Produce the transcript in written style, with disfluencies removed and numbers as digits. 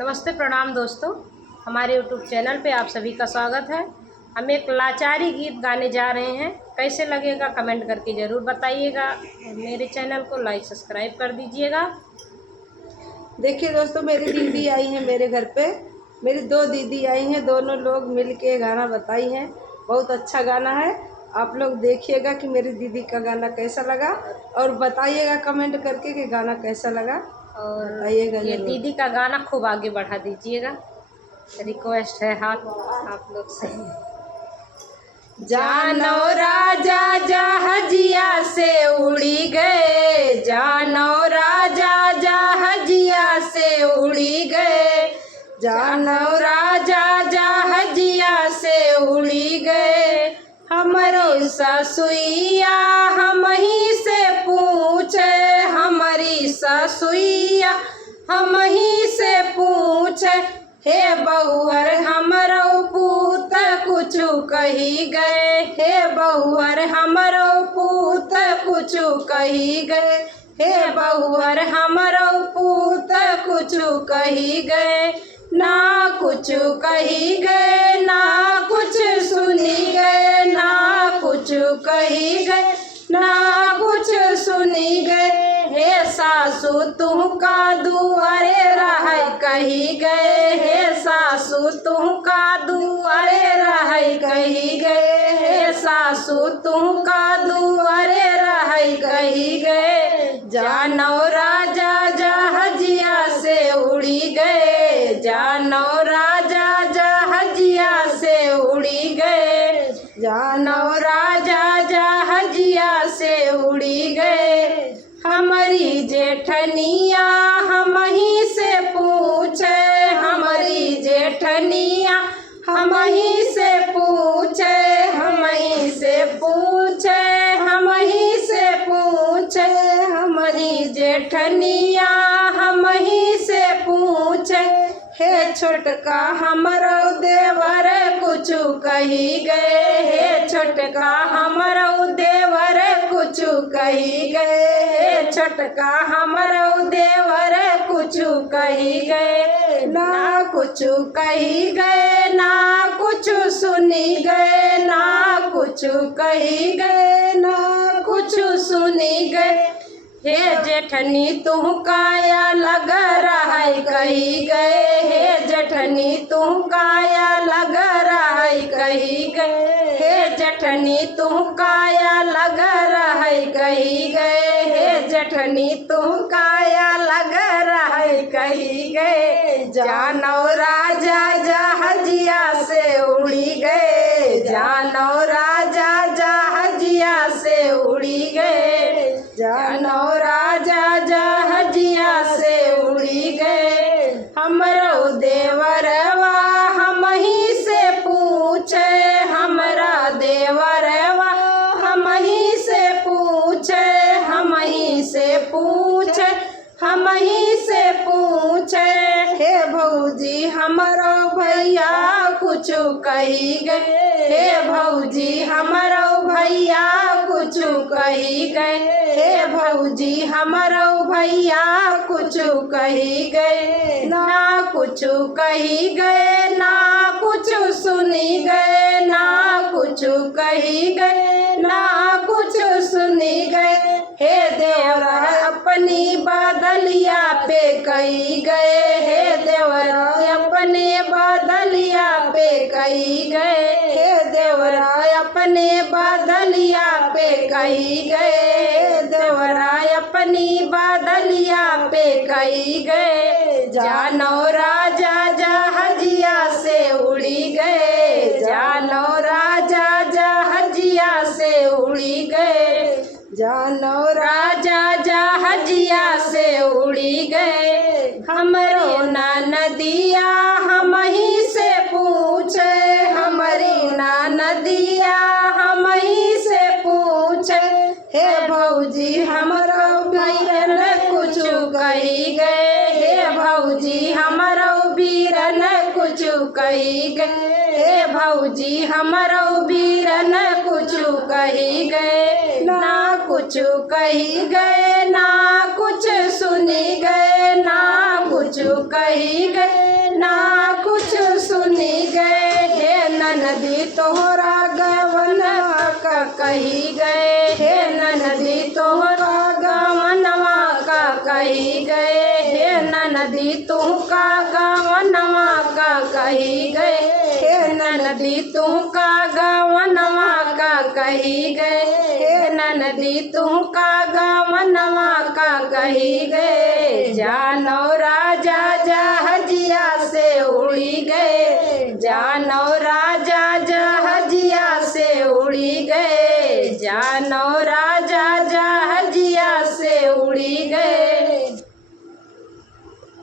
नमस्ते, प्रणाम दोस्तों। हमारे YouTube चैनल पे आप सभी का स्वागत है। हम एक लाचारी गीत गाने जा रहे हैं। कैसे लगेगा कमेंट करके ज़रूर बताइएगा। मेरे चैनल को लाइक सब्सक्राइब कर दीजिएगा। देखिए दोस्तों, मेरी दीदी आई है मेरे घर पे। मेरी दो दीदी आई हैं, दोनों लोग मिल के गाना बताई हैं। बहुत अच्छा गाना है। आप लोग देखिएगा कि मेरी दीदी का गाना कैसा लगा और बताइएगा कमेंट करके कि गाना कैसा लगा और बताइएगा ये जरूर। दीदी का गाना खूब आगे बढ़ा दीजिएगा, रिक्वेस्ट है हाथ आप लोग से। जानो राजा जहाजिया से उड़ी गए, जानो राजा जहाजिया से उड़ी गए, जानो राजा जहाजिया से उड़ी गए। हमरो ससुइया हम ही से पूछे, हमारी ससुइया हम ही से पूछे। हे बहुअर हमरो पूत कुछु कही गए, हे बहुअर हमरो पूत कुछु कही गए, हे बहुअर हमरो पूत कुछु कही गए। ना कुछ कही गए, ना कुछ सुनी गए, ना कुछ कही गए, ना कुछ सुनी गए। हे सासू तुमका दुआरे रह कही गए, हे सासू तुमका दुआरे रह कही गए, हे सासू तुमका दुआरे रह कही गए। जानो राजा जहाजिया से उड़ी गए, जानो राजा जहाजिया से उड़ी गए, जानो राजा जहाजिया से उड़ी गए। हमारी जेठनिया हम ही से पूछे, हमारी जेठनिया हम ही से पूछे, हम ही से पूछे, हम ही से पूछे। हमारी जेठनिया हम ही से पूछे। हे छोटका हमरो देवर कुछ कही गए, हे छोटका हमरो देवर कुछ कही गए, हे छोटका हमरो देवर कुछ कही गए। ना कुछ कही गए, ना कुछ सुनी गए, ना कुछ कही गए, ना कुछ सुनी गए। हे जेठनी तुम काया लग रहा कही गए, हे जेठनी तुम काया लग रहा कही गए, हे जेठनी तुम काया लग रहा कही गए, हे जेठनी तुम काया लग रहा कही गए। जानो राजा जहाजिया से उड़ी गए, जानो राजा जहाजिया से उड़ी गए, जानो राजा जहाजिया से उड़ी गए। हमरो देवरवा हम ही से पूछे, हमरा देवरवा हम ही से पूछे, हम ही से पूछे, हम ही से पूछे। हे भौजी हमरो भैया कुछ कही गए, हे भौजी हमरो भैया कुछ कही गए, हे भौजी हमरो भैया कुछ कही गए। ना कुछ कही गए, ना कुछ सुनी गए, ना कुछ कही गए, ना कुछ सुनी गए। हे देवरा अपनी बादलिया पे कही गए, हे देवरा अपने बादलिया पे कही गए, हे देवरा अपने बादलिया पे कही गए, देवरा अपनी बादलिया पे कही गए। जानो राजा जहाजिया से उड़ी गए, जानो राजा जहाजिया से उड़ी गए, जानो राजा जहाजिया से उड़ी गए। हमरो नदिया हम ही से पूछे, हमारी नदिया हम ही से पूछे। हे भौजी हमरो बीरन कुछ कही गए, हे भौजी हमरो बीरन कुछ कही गए, हे भौजी हमरो बीरन कुछ कही गए। ना कुछ कही गए, ना कुछ सुनी गए, ना कुछ कही गए, ना कुछ सुनी गए, हे ननदी तोहरा गवनवा का कही गए, हे ननदी तोहरा गवनवा का कही गए, हे ननदी तुमका गवनवा का कही गए, हे ननदी तुमका गवनवा का कही गए, हे ननदी तुमका गवनवा का कही गए। जानो राजा जहाजिया से उड़ी गए, जानो राजा जहाजिया से उड़ी गए, जानो राजा